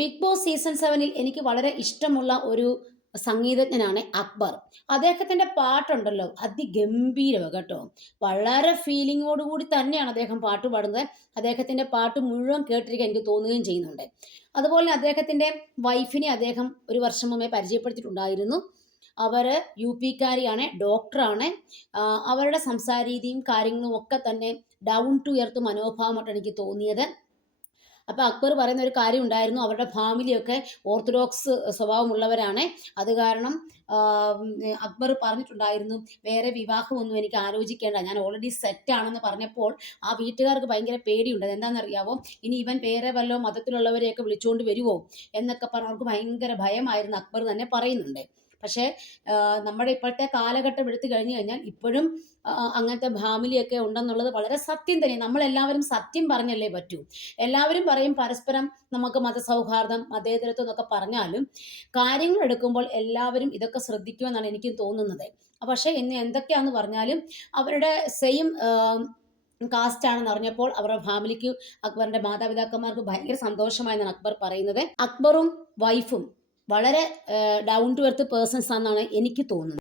Big boss season 7-ൽ എനിക്ക് വളരെ ഇഷ്ടമുള്ള ഒരു സംഗീതജ്ഞനാണ് അക്ബർ. അദ്ദേഹത്തിൻ്റെ പാട്ടുണ്ടല്ലോ അതിഗംഭീരമാണ് കേട്ടോ. വളരെ ഫീലിങ്ങോട് കൂടി തന്നെയാണ് അദ്ദേഹം പാട്ട് പാടുന്നത്. അദ്ദേഹത്തിൻ്റെ പാട്ട് മുഴുവൻ കേട്ടിരിക്കാൻ എനിക്ക് തോന്നുകയും ചെയ്യുന്നുണ്ട്. അതുപോലെ അദ്ദേഹത്തിൻ്റെ വൈഫിനെ അദ്ദേഹം ഒരു വർഷം മുമ്പേ പരിചയപ്പെടുത്തിയിട്ടുണ്ടായിരുന്നു. അവർ യുപിക്കാരിയാണ്, ഡോക്ടറാണ്. അവരുടെ സംസാര രീതിയും കാര്യങ്ങളും ഒക്കെ തന്നെ ഡൗൺ ടു എർത്ത് മനോഭാവമായിട്ടാണ് എനിക്ക് തോന്നിയത്. അപ്പോൾ അക്ബർ പറയുന്ന ഒരു കാര്യം ഉണ്ടായിരുന്നു, അവരുടെ ഫാമിലിയൊക്കെ ഓർത്തഡോക്സ് സ്വഭാവമുള്ളവരാണ്. അത് കാരണം അക്ബർ പറഞ്ഞിട്ടുണ്ടായിരുന്നു, വേറെ വിവാഹമൊന്നും എനിക്ക് ആലോചിക്കേണ്ട, ഞാൻ ഓൾറെഡി സെറ്റാണെന്ന് പറഞ്ഞപ്പോൾ ആ വീട്ടുകാർക്ക് ഭയങ്കര പേടിയുണ്ട്. എന്താണെന്നറിയാവോ, ഇനി ഇവൻ വേറെ വല്ല മതത്തിലുള്ളവരെയൊക്കെ വിളിച്ചുകൊണ്ട് വരുമോ എന്നൊക്കെ പറഞ്ഞ് അവർക്ക് ഭയങ്കര ഭയമായിരുന്നു. അക്ബർ തന്നെ പറയുന്നുണ്ട്. പക്ഷേ നമ്മുടെ ഇപ്പോഴത്തെ കാലഘട്ടം എടുത്തു കഴിഞ്ഞു കഴിഞ്ഞാൽ ഇപ്പോഴും അങ്ങനത്തെ ഫാമിലിയൊക്കെ ഉണ്ടെന്നുള്ളത് വളരെ സത്യം തന്നെ. നമ്മളെല്ലാവരും സത്യം പറഞ്ഞല്ലേ പറ്റൂ. എല്ലാവരും പറയും പരസ്പരം നമുക്ക് മതസൗഹാർദ്ദം, മതേതരത്വം എന്നൊക്കെ പറഞ്ഞാലും കാര്യങ്ങൾ എടുക്കുമ്പോൾ എല്ലാവരും ഇതൊക്കെ ശ്രദ്ധിക്കുമെന്നാണ് എനിക്കും തോന്നുന്നത്. പക്ഷേ ഇന്ന് എന്തൊക്കെയാണെന്ന് പറഞ്ഞാലും അവരുടെ സെയിം കാസ്റ്റ് ആണെന്ന് അറിഞ്ഞപ്പോൾ അവരുടെ ഫാമിലിക്ക്, അക്ബറിന്റെ മാതാപിതാക്കന്മാർക്ക് ഭയങ്കര സന്തോഷമായെന്നാണ് അക്ബർ പറയുന്നത്. അക്ബറും വൈഫും വളരെ ഡൗൺ ടു എർത്ത് പേഴ്സൺസ് ആണെന്നാണ് എനിക്ക് തോന്നുന്നത്.